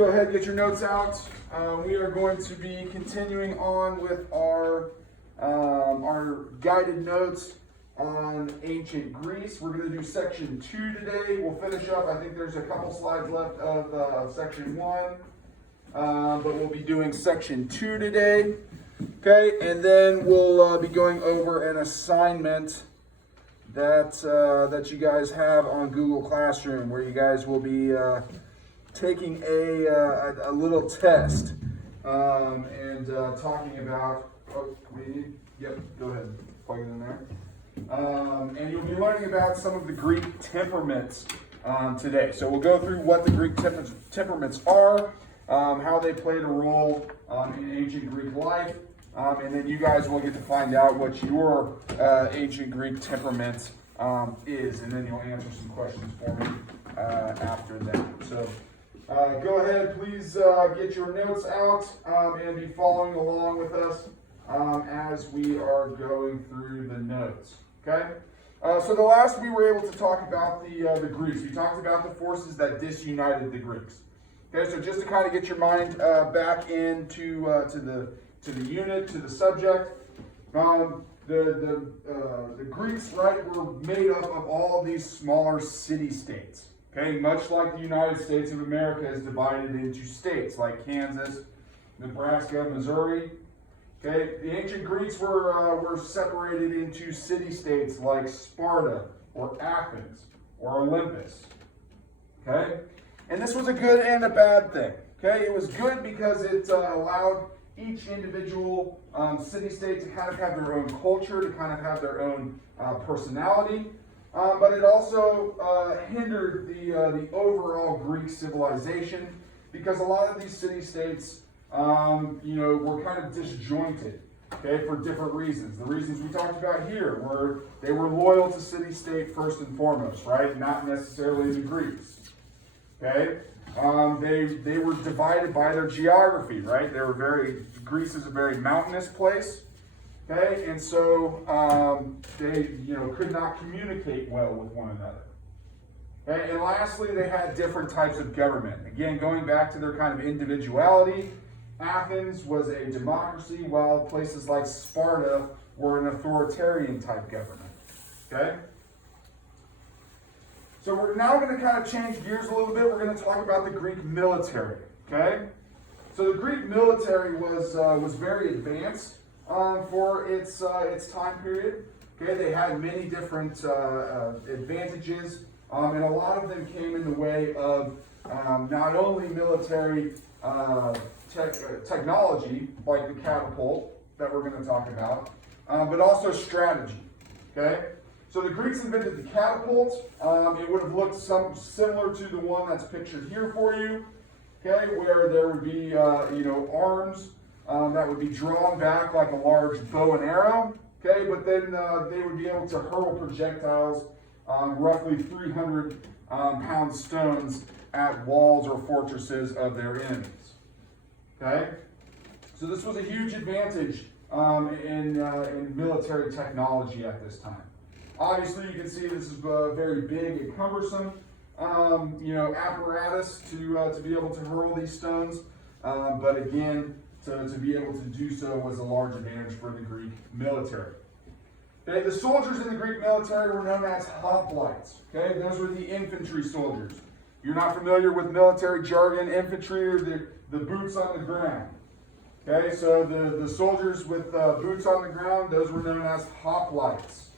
go ahead and get your notes out. We are going to be continuing on with our guided notes on ancient Greece. We're going to do section 2 today. We'll finish up. I think there's a couple slides left of section 1, but we'll be doing section 2 today. Okay, and then we'll be going over an assignment that you guys have on Google Classroom, where you guys will be taking a little test and talking about. Oh, yep, go ahead, plug it in there. And you'll be learning about some of the Greek temperaments today. So we'll go through what the Greek temperaments are, how they played a role in ancient Greek life, and then you guys will get to find out what your ancient Greek temperament is, and then you'll answer some questions for me after that. So go ahead, please get your notes out and be following along with us as we are going through the notes. Okay? So the last we were able to talk about the Greeks. We talked about the forces that disunited the Greeks. Okay, so just to kind of get your mind back into to the unit, to the subject. The Greeks, right, were made up of all of these smaller city-states. Okay, much like the United States of America is divided into states like Kansas, Nebraska, Missouri. Okay, the ancient Greeks were separated into city-states like Sparta or Athens or Olympus. Okay, and this was a good and a bad thing. Okay, it was good because it allowed each individual city-state to kind of have their own culture, to kind of have their own personality, but it also hindered the overall Greek civilization, because a lot of these city-states were kind of disjointed, okay, for different reasons. The reasons we talked about here were they were loyal to city-state first and foremost, right? Not necessarily the Greeks, okay? They were divided by their geography, right? Greece is a very mountainous place, okay? And so they, could not communicate well with one another. Okay? And lastly, they had different types of government. Again, going back to their kind of individuality, Athens was a democracy, while places like Sparta were an authoritarian type government. Okay? So we're now going to kind of change gears a little bit. We're going to talk about the Greek military. Okay? So the Greek military was very advanced for its time period. Okay? They had many different advantages, and a lot of them came in the way of not only military technology, like the catapult that we're going to talk about, but also strategy. Okay? So the Greeks invented the catapult. It would have looked similar to the one that's pictured here for you. Okay, where there would be arms that would be drawn back like a large bow and arrow. Okay, but then they would be able to hurl projectiles, roughly 300-pound stones, at walls or fortresses of their enemies. Okay, so this was a huge advantage in military technology at this time. Obviously, you can see this is very big and cumbersome, apparatus to be able to hurl these stones. But again, to be able to do so was a large advantage for the Greek military. Okay, the soldiers in the Greek military were known as hoplites. Okay, those were the infantry soldiers. If you're not familiar with military jargon, infantry are the boots on the ground. Okay, so the soldiers with boots on the ground, those were known as hoplites.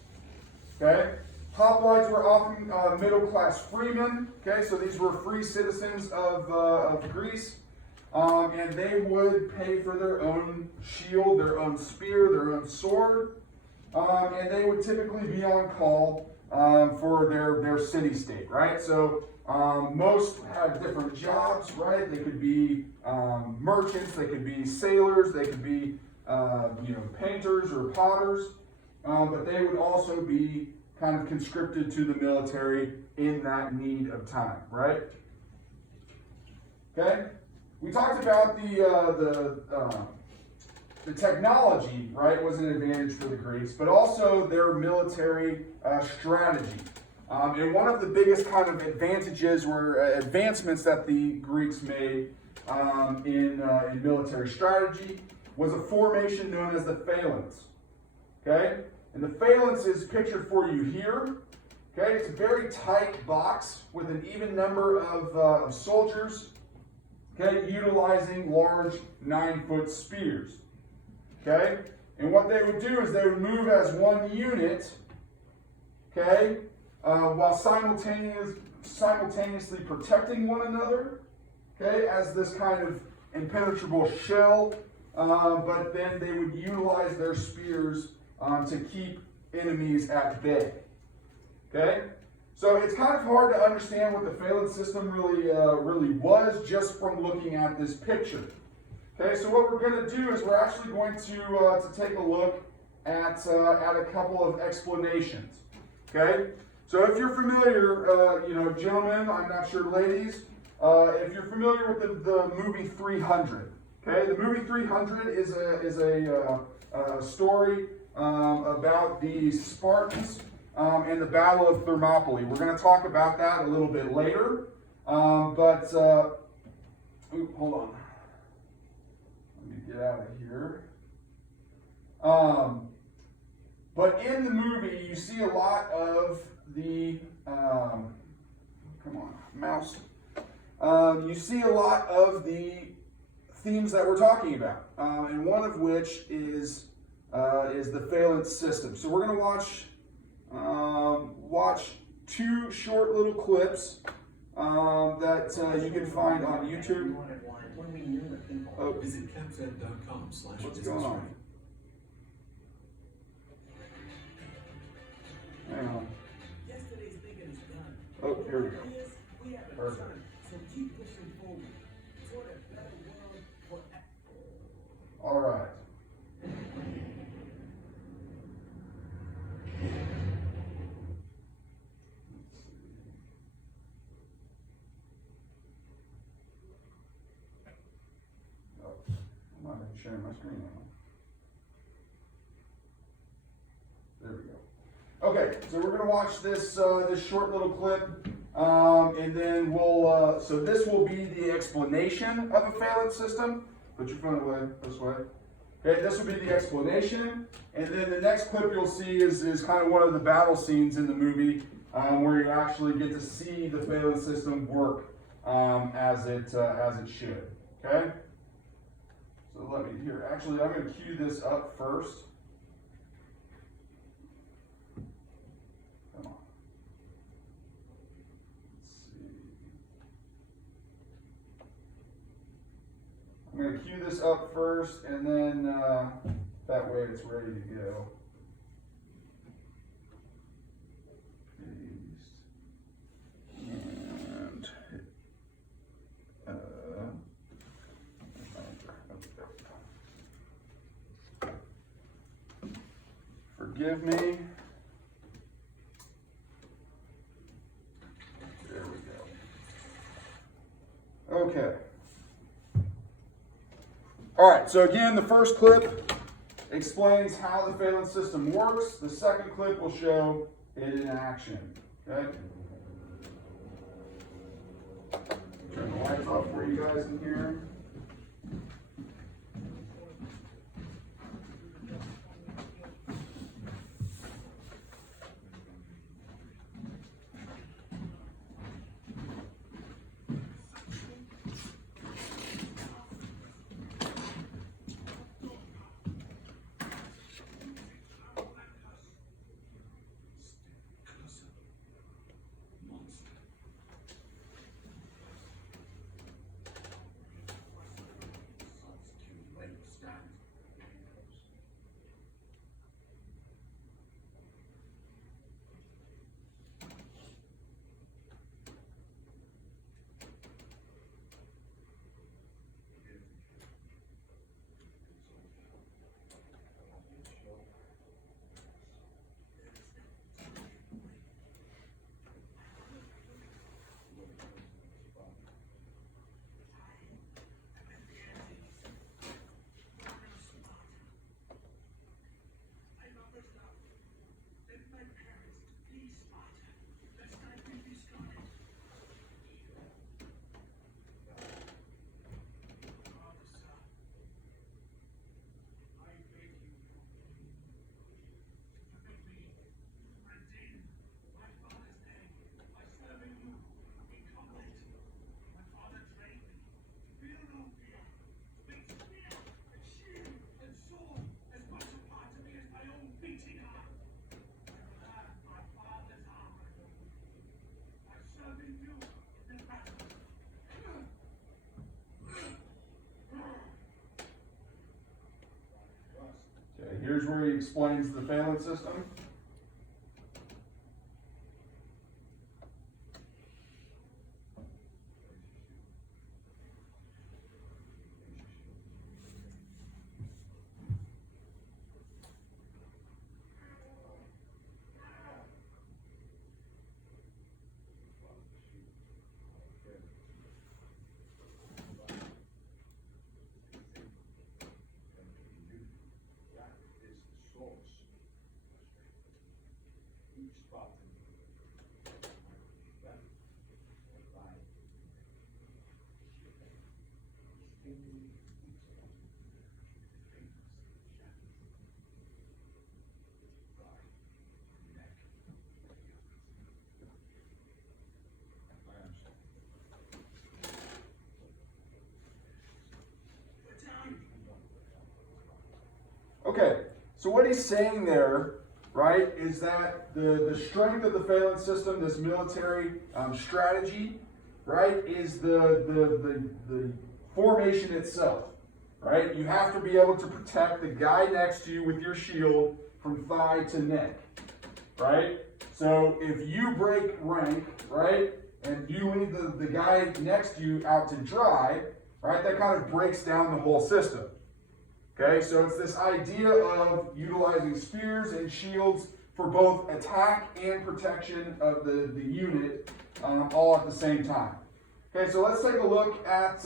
Okay, hoplites were often middle-class freemen. Okay, so these were free citizens of Greece, and they would pay for their own shield, their own spear, their own sword, and they would typically be on call for their city-state. Right, so most had different jobs. Right, they could be merchants, they could be sailors, they could be painters or potters. But they would also be kind of conscripted to the military in that need of time, right? Okay, we talked about the technology, right, was an advantage for the Greeks, but also their military strategy. And one of the biggest kind of advantages or advancements that the Greeks made in military strategy, was a formation known as the phalanx. Okay? And the phalanx is pictured for you here. Okay? It's a very tight box with an even number of soldiers, okay, utilizing large 9-foot spears. Okay? And what they would do is they would move as one unit, okay, while simultaneously protecting one another, okay, as this kind of impenetrable shell, but then they would utilize their spears to keep enemies at bay. Okay? So it's kind of hard to understand what the phalanx system really was just from looking at this picture. Okay, so what we're going to do is we're actually going to take a look at a couple of explanations. Okay, so if you're familiar, gentlemen, I'm not sure, ladies, if you're familiar with the movie 300. Okay, the movie 300 is a story about the Spartans and the Battle of Thermopylae. We're going to talk about that a little bit later, hold on. Let me get out of here. But in the movie, you see a lot of the, come on, mouse. You see a lot of the themes that we're talking about, and one of which is the phalanx system. So we're going to watch two short little clips that you can find on YouTube. Oh, visit capfed.com/. What's going on? Hang on. Yesterday's thinking is done. Oh, here we go. Perfect. So keep pushing forward toward a better world for All right. I'm not even sharing my screen now. There we go. Okay, so we're going to watch this this short little clip, and then we'll. So this will be the explanation of a phalanx system. Put your phone away this way. Okay, this will be the explanation, and then the next clip you'll see is kind of one of the battle scenes in the movie, where you actually get to see the phalanx system work as it should. Okay. So let me here. Actually, I'm going to cue this up first. Come on. Let's see. I'm going to cue this up first, and then that way it's ready to go. Forgive me. There we go. Okay. All right, so again, the first clip explains how the phalanx system works. The second clip will show it in action. Okay? Turn the lights off for you guys in here. explains the phalanx system. Okay, so what he's saying there, right, is that the strength of the phalanx system, this military strategy, right, is the formation itself, right? You have to be able to protect the guy next to you with your shield from thigh to neck, right? So if you break rank, right, and you leave the guy next to you out to dry, right, that kind of breaks down the whole system. Okay, so it's this idea of utilizing spears and shields for both attack and protection of the unit all at the same time. Okay, so let's take a look at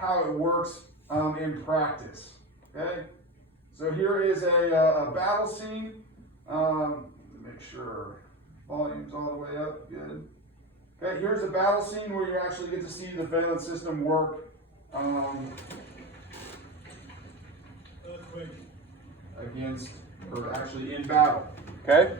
how it works in practice. Okay, so here is a battle scene. Make sure volume's all the way up. Good. Okay, here's a battle scene where you actually get to see the phalanx system work against, or actually in battle. Okay?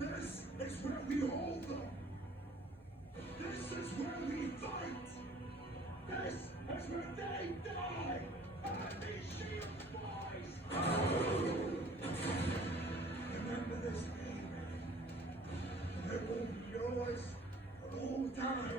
This is where we hold them. This is where we fight. This is where they die. And these shield boys. Remember this name. It will be yours for all time.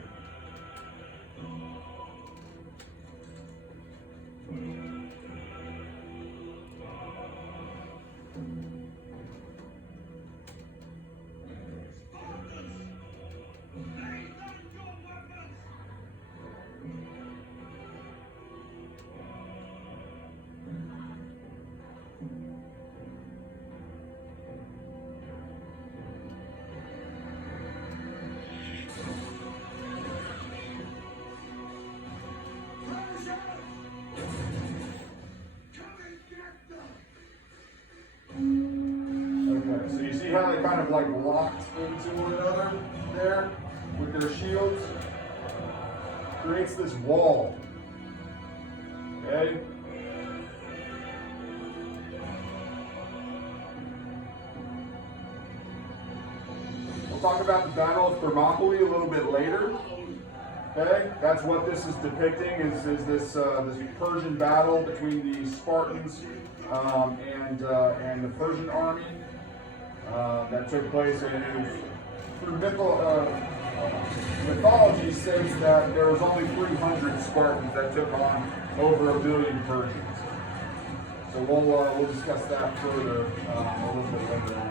Okay, so you see how they kind of like locked into one another there with their shields? Creates this wall. Okay? We'll talk about the Battle of Thermopylae a little bit later. Okay, that's what this is depicting, is this Persian battle between the Spartans and the Persian army that took place. And through mythology states that there was only 300 Spartans that took on over 1 million Persians. So we'll discuss that further a little bit later on.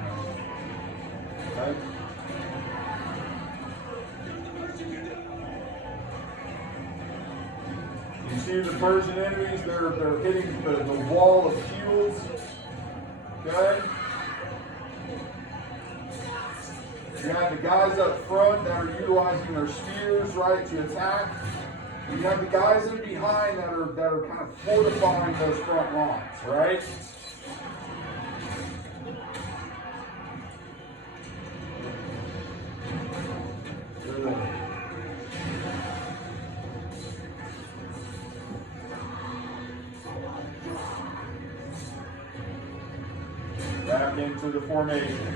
Okay. You see the Persian enemies, they're hitting the wall of shields. Okay? You have the guys up front that are utilizing their spears, right, to attack. You have the guys in behind that are kind of fortifying those front lines, right? Back into the formation.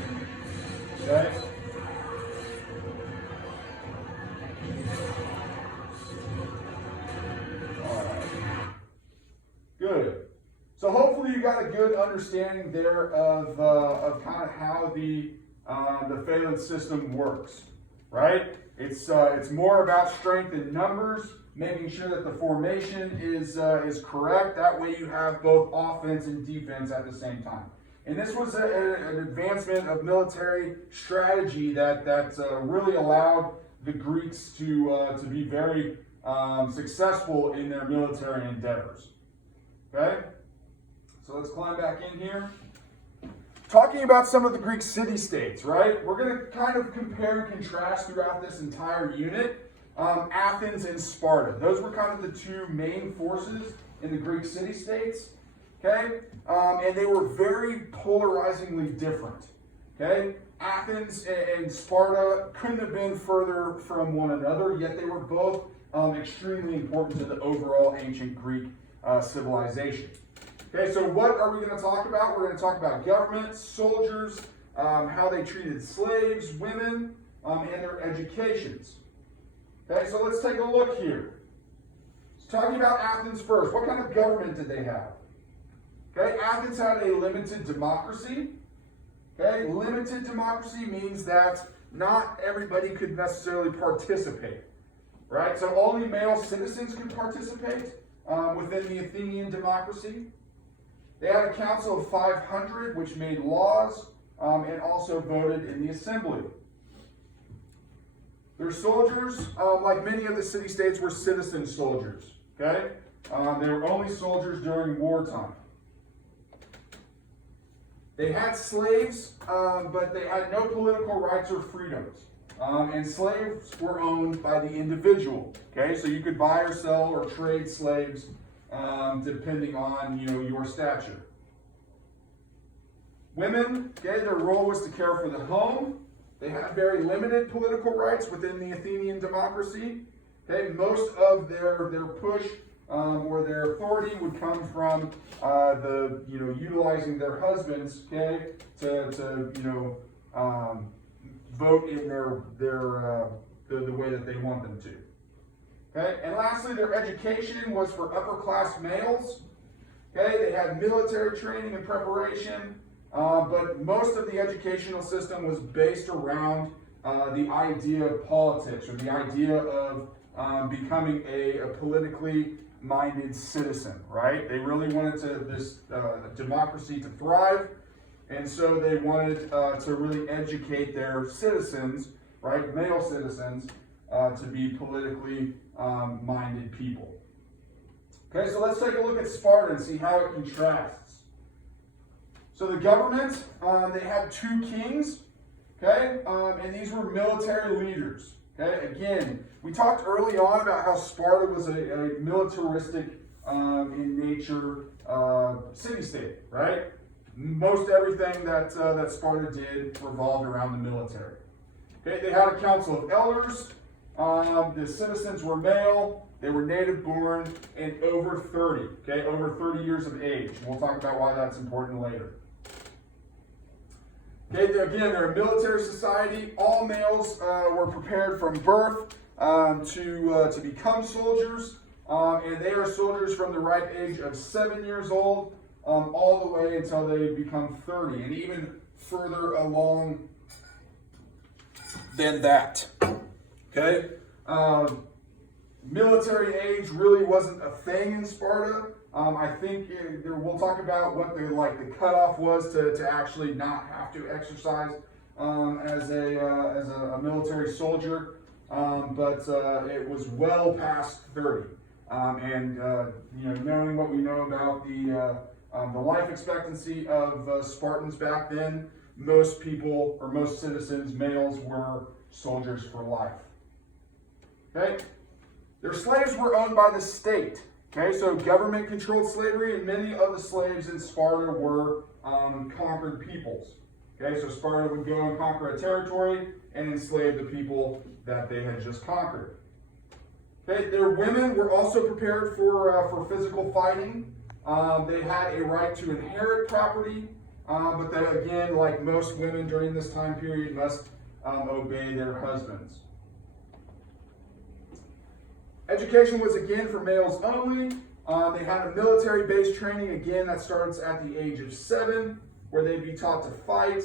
Okay? good understanding there of kind of how the phalanx system works, right? It's more about strength in numbers, making sure that the formation is correct. That way you have both offense and defense at the same time. And this was an advancement of military strategy that really allowed the Greeks to be very successful in their military endeavors. Okay? So let's climb back in here. Talking about some of the Greek city-states, right? We're going to kind of compare and contrast throughout this entire unit. Athens and Sparta. Those were kind of the two main forces in the Greek city-states. Okay? And they were very polarizingly different. Okay? Athens and Sparta couldn't have been further from one another, yet they were both extremely important to the overall ancient Greek civilization. Okay, so what are we going to talk about? We're going to talk about government, soldiers, how they treated slaves, women, and their educations. Okay, so let's take a look here. So talking about Athens first, what kind of government did they have? Okay, Athens had a limited democracy. Okay, limited democracy means that not everybody could necessarily participate. Right, so only male citizens could participate within the Athenian democracy. They had a council of 500 which made laws and also voted in the assembly. Their soldiers, like many of the city-states, were citizen soldiers. Okay, they were only soldiers during wartime. They had slaves, but they had no political rights or freedoms. And slaves were owned by the individual. Okay, so you could buy or sell or trade slaves depending on your stature. Women, okay, their role was to care for the home. They had very limited political rights within the Athenian democracy. Okay, most of their push or their authority would come from utilizing their husbands, okay, to vote in the way that they want them to. Okay, and lastly, their education was for upper class males. Okay, they had military training and preparation, but most of the educational system was based around the idea of politics, or the idea of becoming a politically minded citizen. Right? They really wanted this democracy to thrive. And so they wanted to really educate their citizens, right, male citizens, to be politically minded people. Okay, so let's take a look at Sparta and see how it contrasts. So the government, they had two kings, okay, and these were military leaders. Okay, again, we talked early on about how Sparta was a militaristic in nature city-state, right? Most everything that Sparta did revolved around the military. Okay, they had a council of elders. The citizens were male. They were native born and over 30. Okay, over 30 years of age. We'll talk about why that's important later. Okay, again, they're a military society. All males were prepared from birth to become soldiers, and they are soldiers from the ripe age of 7 years old. All the way until they become 30, and even further along than that. Okay, military age really wasn't a thing in Sparta. I think we'll talk about what the cutoff was to actually not have to exercise as a military soldier, but it was well past 30. Knowing what we know about the life expectancy of Spartans back then, most people, or most citizens, males, were soldiers for life. Okay? Their slaves were owned by the state. Okay, so government controlled slavery, and many of the slaves in Sparta were conquered peoples. Okay, so Sparta would go and conquer a territory and enslave the people that they had just conquered. Okay, their women were also prepared for physical fighting. They had a right to inherit property, but then again, like most women during this time period, must obey their husbands. Education was again for males only. They had a military-based training, again, that starts at the age of 7, where they'd be taught to fight.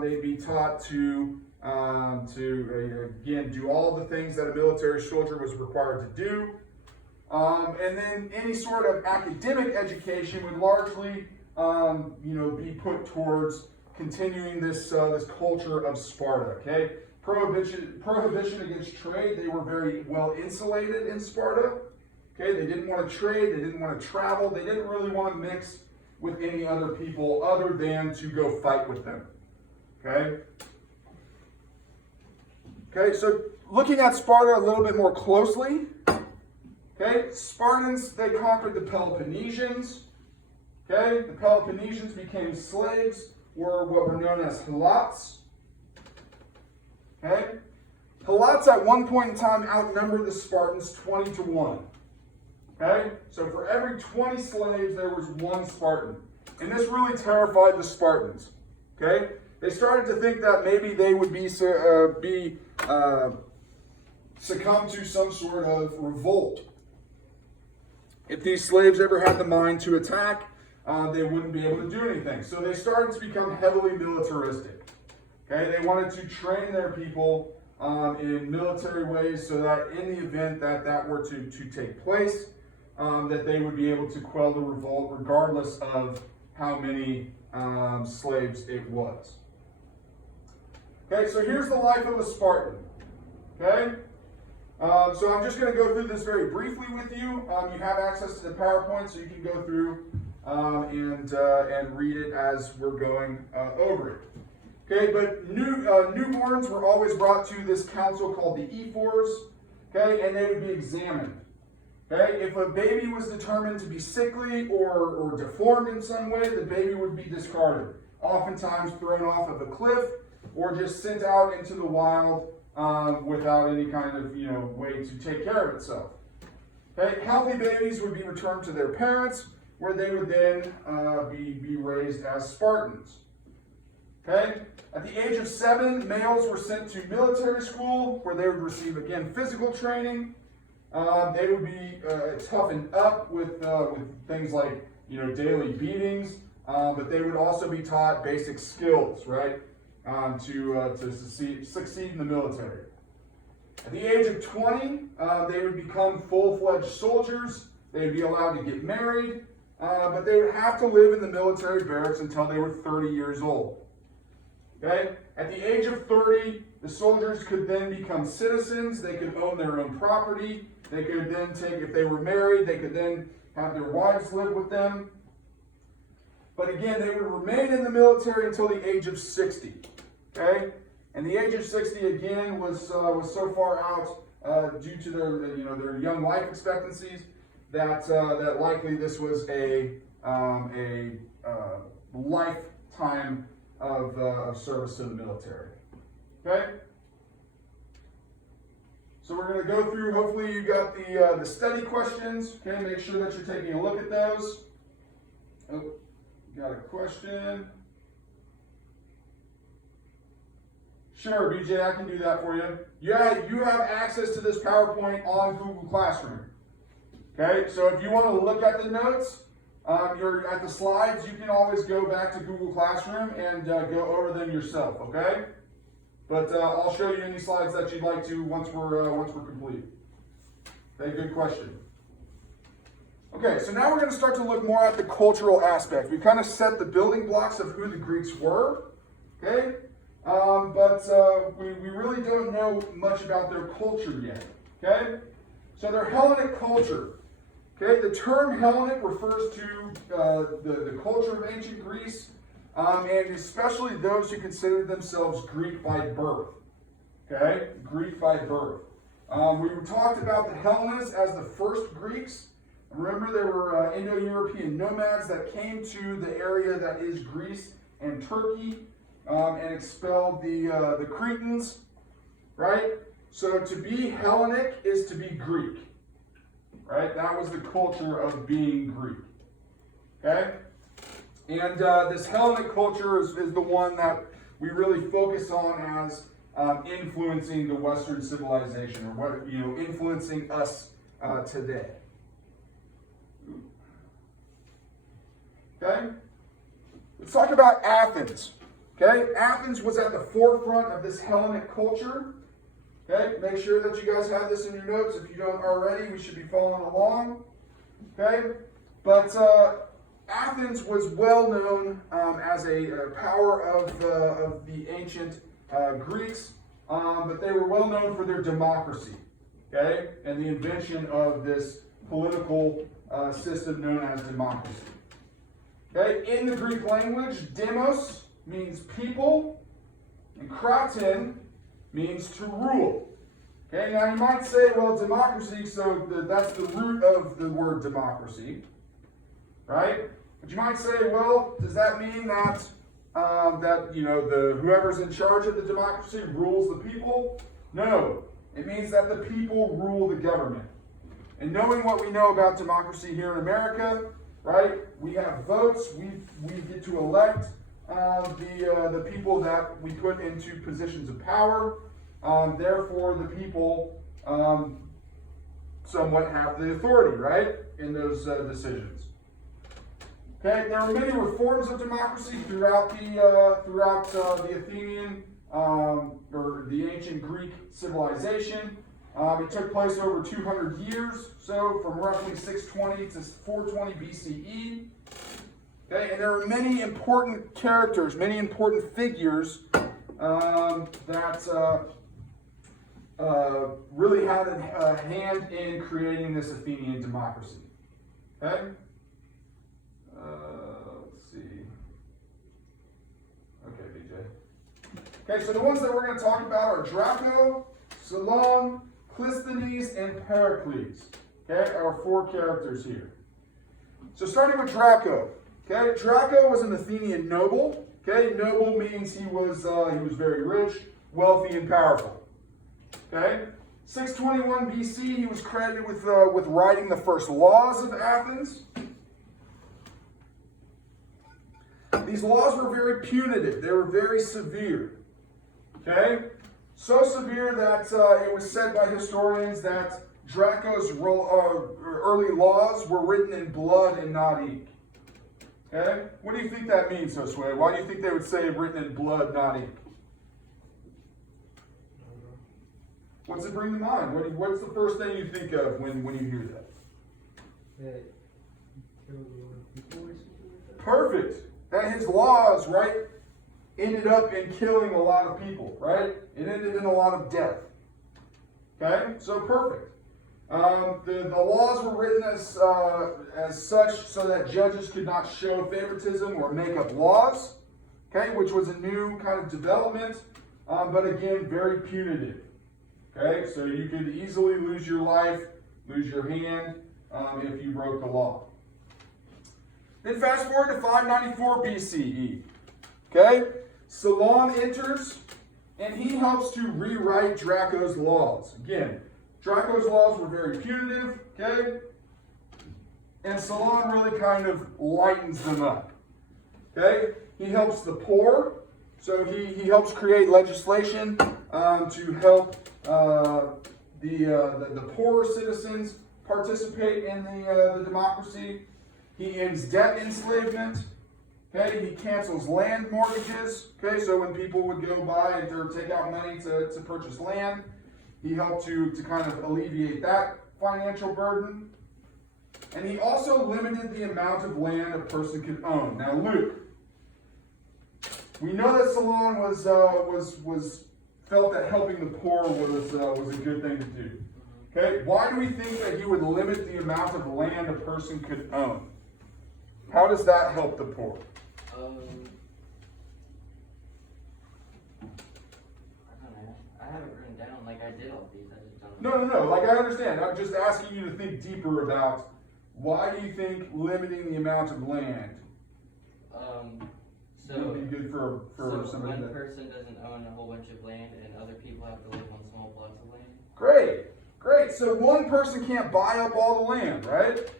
They'd be taught to again, do all the things that a military soldier was required to do. And then any sort of academic education would largely, be put towards continuing this culture of Sparta. Okay, prohibition against trade. They were very well insulated in Sparta. Okay, they didn't want to trade. They didn't want to travel. They didn't really want to mix with any other people other than to go fight with them. Okay. Okay, so looking at Sparta a little bit more closely. Okay, Spartans, they conquered the Peloponnesians. Okay, the Peloponnesians became slaves, or what were known as Helots. Okay, Helots at one point in time outnumbered the Spartans 20 to 1. Okay, so for every 20 slaves, there was 1 Spartan. And this really terrified the Spartans. Okay, they started to think that maybe they would succumb to some sort of revolt. If these slaves ever had the mind to attack, they wouldn't be able to do anything. So they started to become heavily militaristic. Okay, they wanted to train their people in military ways so that in the event that that were to take place, that they would be able to quell the revolt regardless of how many slaves it was. Okay, so here's the life of a Spartan. Okay, so I'm just going to go through this very briefly with you. You have access to the PowerPoint, so you can go through and read it as we're going over it. Okay, but newborns were always brought to this council called the ephors. Okay, and they would be examined. Okay, if a baby was determined to be sickly or deformed in some way, the baby would be discarded, oftentimes thrown off of a cliff or just sent out into the wild without any kind of way to take care of itself. Okay, healthy babies would be returned to their parents, where they would then be raised as Spartans. Okay, at the age of 7, males were sent to military school, where they would receive again physical training. They would be toughened up with things like daily beatings, but they would also be taught basic skills, right, to succeed in the military. At the age of 20, they would become full-fledged soldiers. They would be allowed to get married, but they would have to live in the military barracks until they were 30 years old. Okay? At the age of 30, the soldiers could then become citizens. They could own their own property. They could then if they were married, they could then have their wives live with them. But again, they would remain in the military until the age of 60. Okay? And the age of 60 again was so far out due to their young life expectancies that likely this was a lifetime of service to the military. Okay? So we're going to go through, hopefully you got the study questions. Okay, make sure that you're taking a look at those. Oh, got a question. Sure, BJ, I can do that for you. Yeah, you have access to this PowerPoint on Google Classroom. Okay, so if you want to look at the notes, you're at the slides, you can always go back to Google Classroom and go over them yourself, okay? But I'll show you any slides that you'd like to once we're complete. Okay, good question. Okay, so now we're going to start to look more at the cultural aspect. We kind of set the building blocks of who the Greeks were, okay? But we really don't know much about their culture yet, okay? So their Hellenic culture. Okay, the term Hellenic refers to the culture of ancient Greece, and especially those who considered themselves Greek by birth. Okay, Greek by birth. We talked about the Hellenists as the first Greeks. Remember, there were Indo-European nomads that came to the area that is Greece and Turkey and expelled the Cretans, right? So to be Hellenic is to be Greek. Right? That was the culture of being Greek. Okay? And this Hellenic culture is the one that we really focus on as influencing the Western civilization, or influencing us today. Okay? Let's talk about Athens. Okay? Athens was at the forefront of this Hellenic culture. Okay? Make sure that you guys have this in your notes. If you don't already, we should be following along. Okay? But Athens was well known as a power of the ancient Greeks, but they were well known for their democracy. Okay? And the invention of this political system known as democracy. Okay? In the Greek language, demos means people, and kraten means to rule. Okay, now you might say, well, democracy, so that's the root of the word democracy, right? But you might say, well, does that mean that whoever's in charge of the democracy rules the people? No, it means that the people rule the government. And knowing what we know about democracy here in America, right? We have votes. We get to elect the people that we put into positions of power. Therefore, the people somewhat have the authority, right, in those decisions. Okay, there were many reforms of democracy throughout the Athenian or the ancient Greek civilization. It took place over 200 years, so from roughly 620 to 420 BCE. Okay, and there are many important characters, many important figures that really had a hand in creating this Athenian democracy. Okay? Let's see. Okay, BJ. Okay, so the ones that we're going to talk about are Draco, Solon, Clisthenes, and Pericles. Okay, our four characters here. So starting with Draco. Okay, Draco was an Athenian noble. Okay, noble means he was very rich, wealthy, and powerful. Okay, 621 BC, he was credited with writing the first laws of Athens. These laws were very punitive. They were very severe. Okay, so severe that it was said by historians that Draco's early laws were written in blood and not ink. Okay, what do you think that means, Josue? Why do you think they would say written in blood, not ink? What's it bring to mind? What's the first thing you think of when you hear that? Perfect. That his laws, right, ended up in killing a lot of people, right? It ended in a lot of death. Okay, so perfect. The laws were written as such so that judges could not show favoritism or make up laws, okay, which was a new kind of development, but again, very punitive. Okay, so you could easily lose your life, lose your hand if you broke the law. Then fast forward to 594 BCE. Okay, Solon enters and he helps to rewrite Draco's laws. Again, Draco's laws were very punitive, okay? And Solon really kind of lightens them up. Okay? He helps the poor. So he helps create legislation to help the poorer citizens participate in the democracy. He ends debt enslavement. Okay, he cancels land mortgages. Okay, so when people would go buy or take out money to purchase land, he helped to kind of alleviate that financial burden. And he also limited the amount of land a person could own. Now, Luke, we know that Solon was felt that helping the poor was a good thing to do. Okay, why do we think that he would limit the amount of land a person could own? How does that help the poor? I don't know. I have it written down like I did all these. I just don't know. No. Like I understand. I'm just asking you to think deeper about why do you think limiting the amount of land would be good for somebody one person doesn't own a whole bunch of land and other people have to live on small plots of land? Great. So one person can't buy up all the land, right?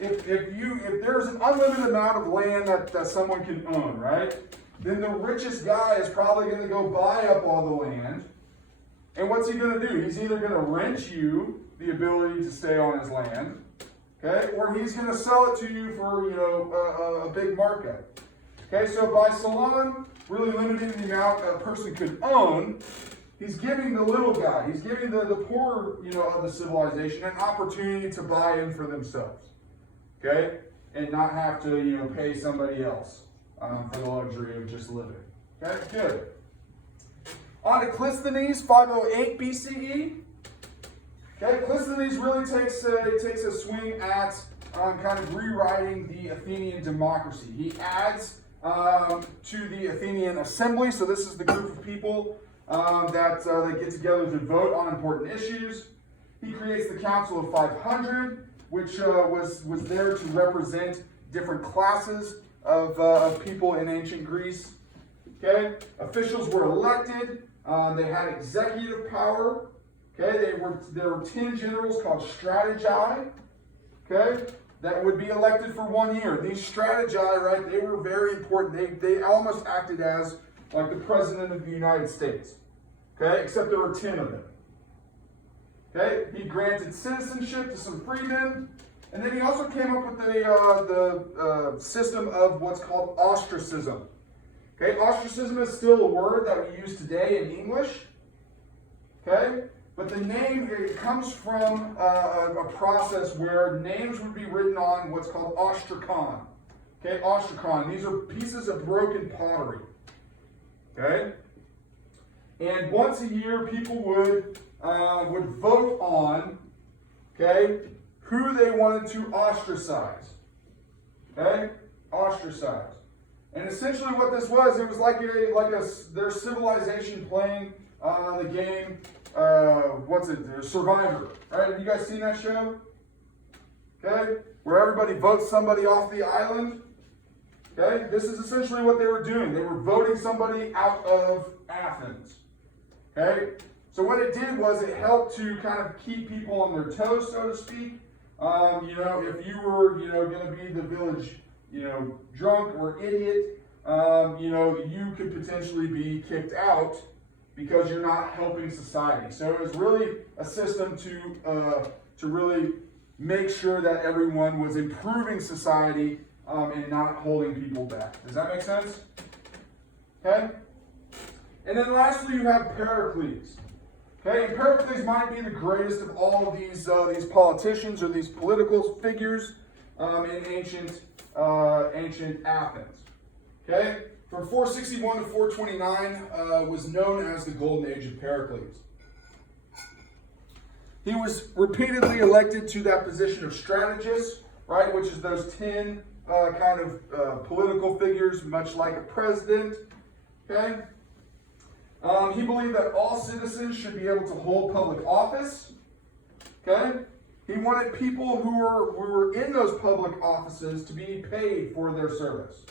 If there's an unlimited amount of land that someone can own, right? Then the richest guy is probably going to go buy up all the land. And what's he going to do? He's either going to rent you the ability to stay on his land, Okay, or he's going to sell it to you for, a big markup. Okay, so by salon, really limiting the amount a person could own, he's giving the little guy, he's giving the poor, of the civilization an opportunity to buy in for themselves. Okay, and not have to, pay somebody else for the luxury of just living. Okay, good. On to Clisthenes, 508 BCE. Okay, Clisthenes really takes a swing at kind of rewriting the Athenian democracy. He adds to the Athenian assembly, so this is the group of people that get together to vote on important issues. He creates the Council of 500, which was there to represent different classes of people in ancient Greece. Okay, officials were elected. They had executive power. Okay, there were 10 generals called strategii. Okay, that would be elected for 1 year. These strategii, right? They were very important. They almost acted as like the president of the United States. Okay, except there were 10 of them. Okay, he granted citizenship to some freemen, and then he also came up with the system of what's called ostracism. Okay, ostracism is still a word that we use today in English. Okay, but the name, it comes from a process where names would be written on what's called ostracon. Okay, ostracon. These are pieces of broken pottery. Okay, and once a year, people would vote on, okay, who they wanted to ostracize. Okay, ostracize. And essentially what this was, it was like their civilization playing the game, Survivor, right? Have you guys seen that show? Okay, where everybody votes somebody off the island. Okay, this is essentially what they were doing. They were voting somebody out of Athens. Okay, so what it did was it helped to kind of keep people on their toes, so to speak. If you were, going to be the village, drunk or idiot, you could potentially be kicked out because you're not helping society. So it was really a system to really make sure that everyone was improving society and not holding people back. Does that make sense? Okay. And then lastly, you have Pericles. Okay, and Pericles might be the greatest of all of these politicians or these political figures in ancient Athens. Okay, from 461 to 429 was known as the Golden Age of Pericles. He was repeatedly elected to that position of strategist, right, which is those 10 kind of political figures, much like a president. Okay. He believed that all citizens should be able to hold public office. Okay? He wanted people who were in those public offices to be paid for their service.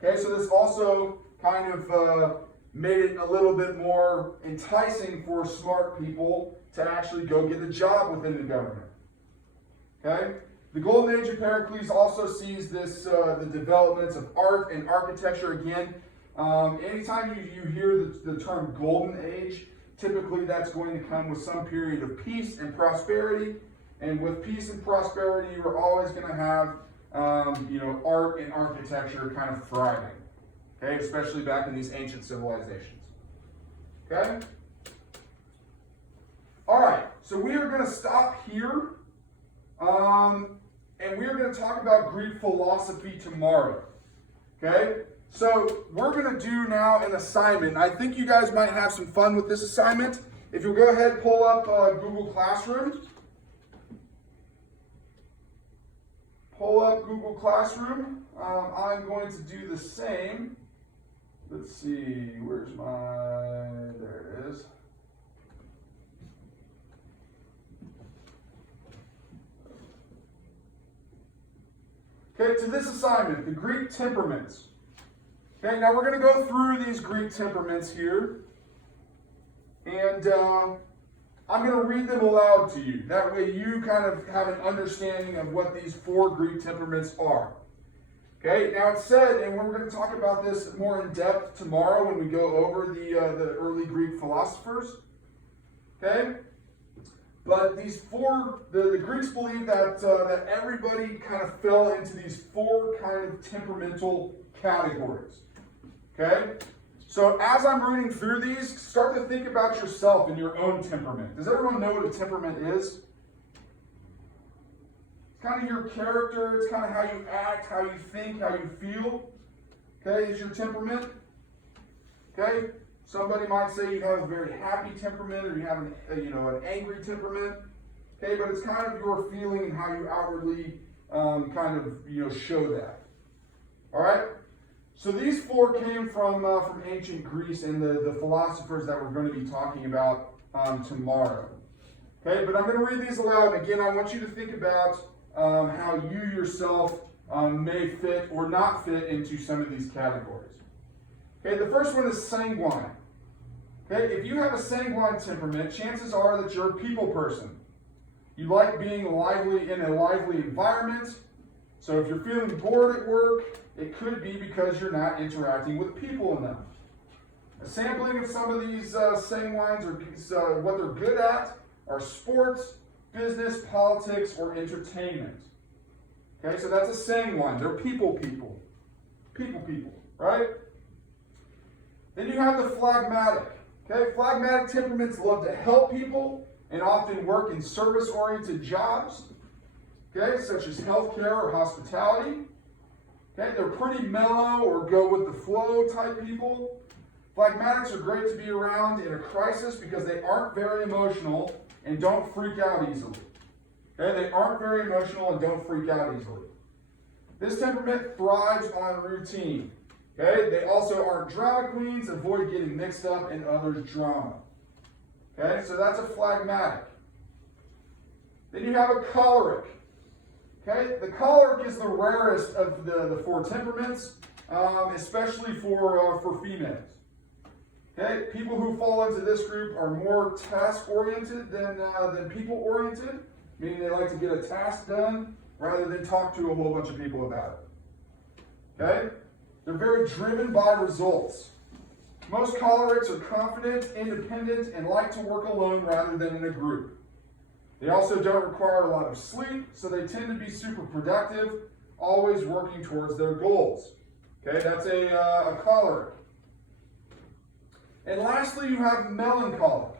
Okay, so this also kind of made it a little bit more enticing for smart people to actually go get a job within the government. Okay? The Golden Age of Pericles also sees the developments of art and architecture again. Anytime you hear the term Golden Age, typically that's going to come with some period of peace and prosperity. And with peace and prosperity, you're always going to have, art and architecture kind of thriving. Okay, especially back in these ancient civilizations. Okay? All right, so we are going to stop here. And we are going to talk about Greek philosophy tomorrow. Okay? So we're going to do now an assignment. I think you guys might have some fun with this assignment. If you'll go ahead and pull up Google Classroom. Pull up Google Classroom. I'm going to do the same. Let's see, where's there it is. Okay, to this assignment, the Greek temperaments. Okay, now we're going to go through these Greek temperaments here. And I'm going to read them aloud to you. That way you kind of have an understanding of what these 4 Greek temperaments are. Okay, now it said, and we're going to talk about this more in depth tomorrow when we go over the early Greek philosophers. Okay, But these four, the Greeks believed that that everybody kind of fell into these four kind of temperamental categories. Okay? So as I'm reading through these, start to think about yourself and your own temperament. Does everyone know what a temperament is? It's kind of your character, it's kind of how you act, how you think, how you feel. Okay, is your temperament. Okay? Somebody might say you have a very happy temperament, or you have an angry temperament. Okay, but it's kind of your feeling and how you outwardly show that. All right. So these four came from ancient Greece and the philosophers that we're going to be talking about tomorrow. Okay, but I'm going to read these aloud. And again, I want you to think about how you yourself may fit or not fit into some of these categories. Okay, the first one is sanguine. Okay, if you have a sanguine temperament, chances are that you're a people person. You like being lively in a lively environment. So if you're feeling bored at work, it could be because you're not interacting with people enough. A sampling of some of these sanguines, or what they're good at, are sports, business, politics, or entertainment. Okay, so that's a sanguine. They're people, right? Then you have the phlegmatic. Okay, phlegmatic temperaments love to help people and often work in service-oriented jobs. Okay, such as healthcare or hospitality. Okay, they're pretty mellow or go with the flow type people. Phlegmatics are great to be around in a crisis because they aren't very emotional and don't freak out easily. Okay, they aren't very emotional and don't freak out easily. This temperament thrives on routine. Okay, they also aren't drama queens, avoid getting mixed up in others' drama. Okay, so that's a phlegmatic. Then you have a choleric. Okay, the choleric is the rarest of the four temperaments, especially for females. Okay, people who fall into this group are more task-oriented than people-oriented, meaning they like to get a task done rather than talk to a whole bunch of people about it. Okay, they're very driven by results. Most cholerics are confident, independent, and like to work alone rather than in a group. They also don't require a lot of sleep, so they tend to be super productive, always working towards their goals. Okay, that's a choleric. And lastly, you have melancholic.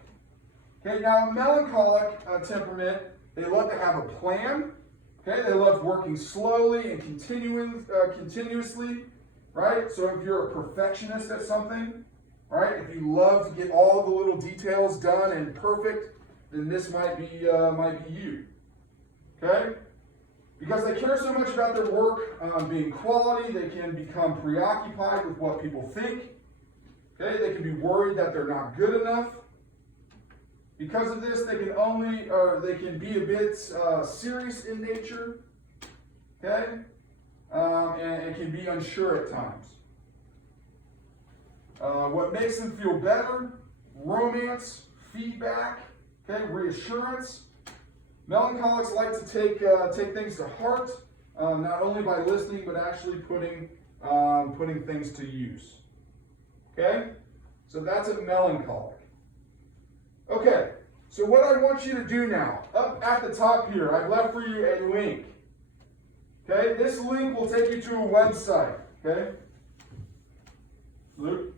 Okay, now a melancholic temperament, they love to have a plan. Okay, they love working slowly and continuously, right? So if you're a perfectionist at something, right? If you love to get all the little details done and perfect, then this might be you. Okay? Because they care so much about their work being quality, they can become preoccupied with what people think. Okay? They can be worried that they're not good enough. Because of this, they can be a bit serious in nature. Okay? And can be unsure at times. What makes them feel better? Romance, feedback, okay, reassurance. Melancholics like to take things to heart, not only by listening, but actually putting things to use. Okay? So that's a melancholic. Okay, so what I want you to do now, up at the top here, I've left for you a link. Okay, this link will take you to a website. Okay? Luke?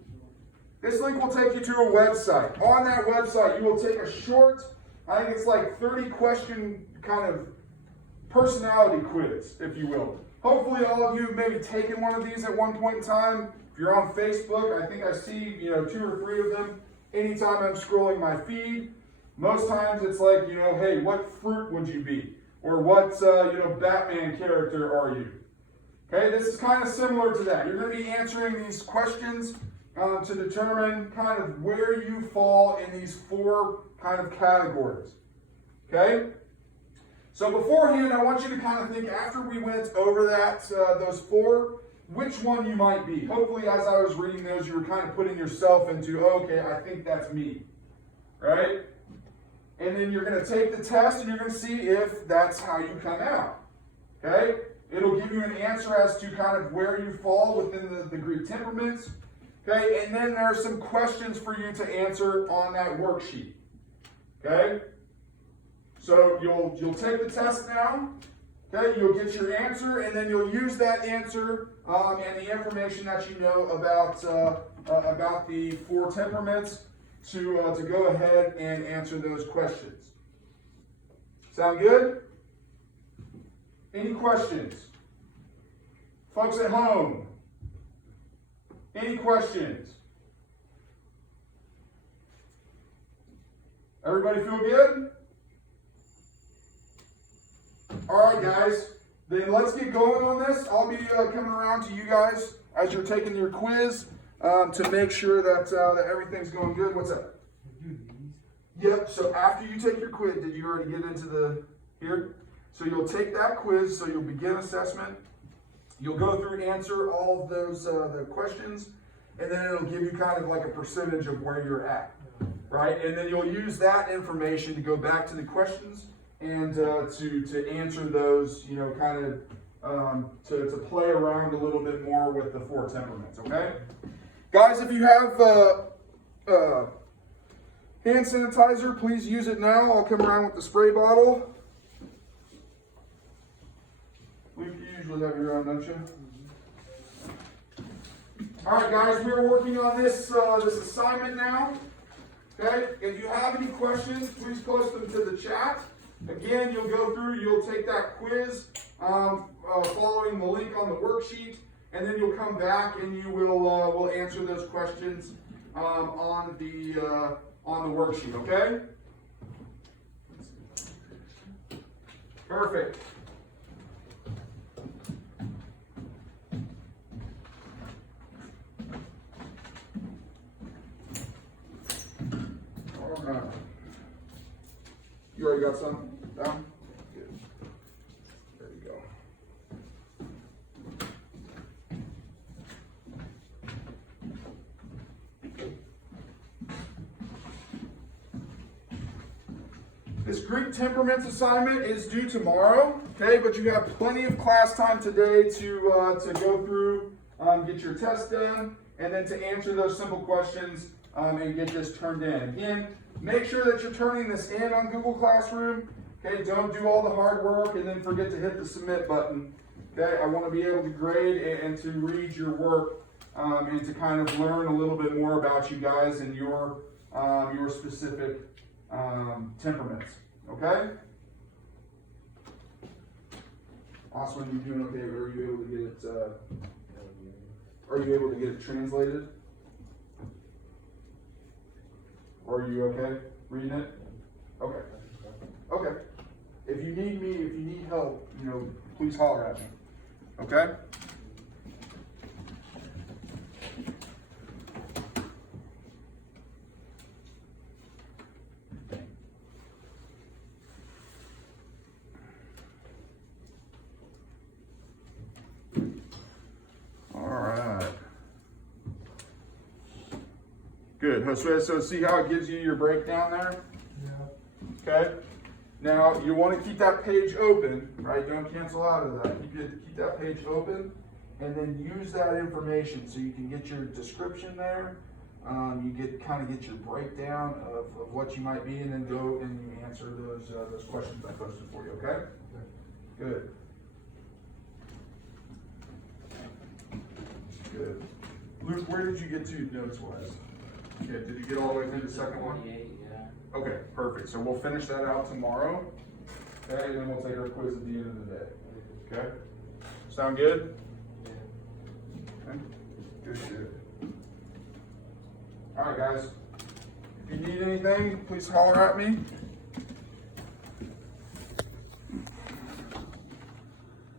This link will take you to a website. On that website, you will take a short, I think it's like 30-question kind of personality quiz, if you will. Hopefully all of you have maybe taken one of these at one point in time. If you're on Facebook, I think I see 2 or 3 of them anytime I'm scrolling my feed. Most times it's like, hey, what fruit would you be? Or what, Batman character are you? Okay, this is kind of similar to that. You're going to be answering these questions to determine kind of where you fall in these 4 kind of categories. Okay? So beforehand, I want you to kind of think, after we went over those 4, which one you might be. Hopefully, as I was reading those, you were kind of putting yourself into, okay, I think that's me. Right? And then you're going to take the test and you're going to see if that's how you come out. Okay? It'll give you an answer as to kind of where you fall within the Greek temperaments. Okay? And then there are some questions for you to answer on that worksheet. Okay? So you'll take the test now. Okay, you'll get your answer, and then you'll use that answer and the information that you know about the 4 temperaments to go ahead and answer those questions. Sound good? Any questions? Folks at home, any questions? Everybody feel good? All right, guys, then let's get going on this. I'll be coming around to you guys as you're taking your quiz to make sure that everything's going good. What's up? Yep, so after you take your quiz, did you already get into the here? So you'll take that quiz, so you'll begin assessment. You'll go through and answer all of those the questions, and then it'll give you kind of like a percentage of where you're at, right? And then you'll use that information to go back to the questions and to answer those, you know, kind of to play around a little bit more with the 4 temperaments, okay? Guys, if you have hand sanitizer, please use it now. I'll come around with the spray bottle. Luke, you usually have your own, don't you? All right, guys, we're working on this this assignment now. Okay, if you have any questions, please post them to the chat. Again, you'll go through, you'll take that quiz following the link on the worksheet, and then you'll come back and you will answer those questions on the worksheet. Okay. Perfect. All right. You already got some down? Good. There you go. This Greek temperaments assignment is due tomorrow, okay? But you have plenty of class time today to go through, get your test done, and then to answer those simple questions and get this turned in. Again, make sure that you're turning this in on Google Classroom. Okay, don't do all the hard work and then forget to hit the submit button. Okay, I want to be able to grade and to read your work and to kind of learn a little bit more about you guys and your specific temperaments. Okay. Austin, are you doing okay? Are you able to get it? Are you able to get it translated? Or are you okay reading it? Okay. Okay. If you need help, you know, please holler at me. Okay? All right. Good. So see how it gives you your breakdown there? Yeah. Okay. Now you want to keep that page open, right? Don't cancel out of that. Keep that page open, and then use that information so you can get your description there. You get your breakdown of what you might be, and then go and you answer those questions I posted for you. Okay. Good. Good. Luke, where did you get to notes-wise? Okay, did you get all the way through the second one? 48, yeah. Okay, perfect. So we'll finish that out tomorrow. Okay, and then we'll take our quiz at the end of the day. Okay? Sound good? Okay. Good. All right, guys. If you need anything, please holler at me.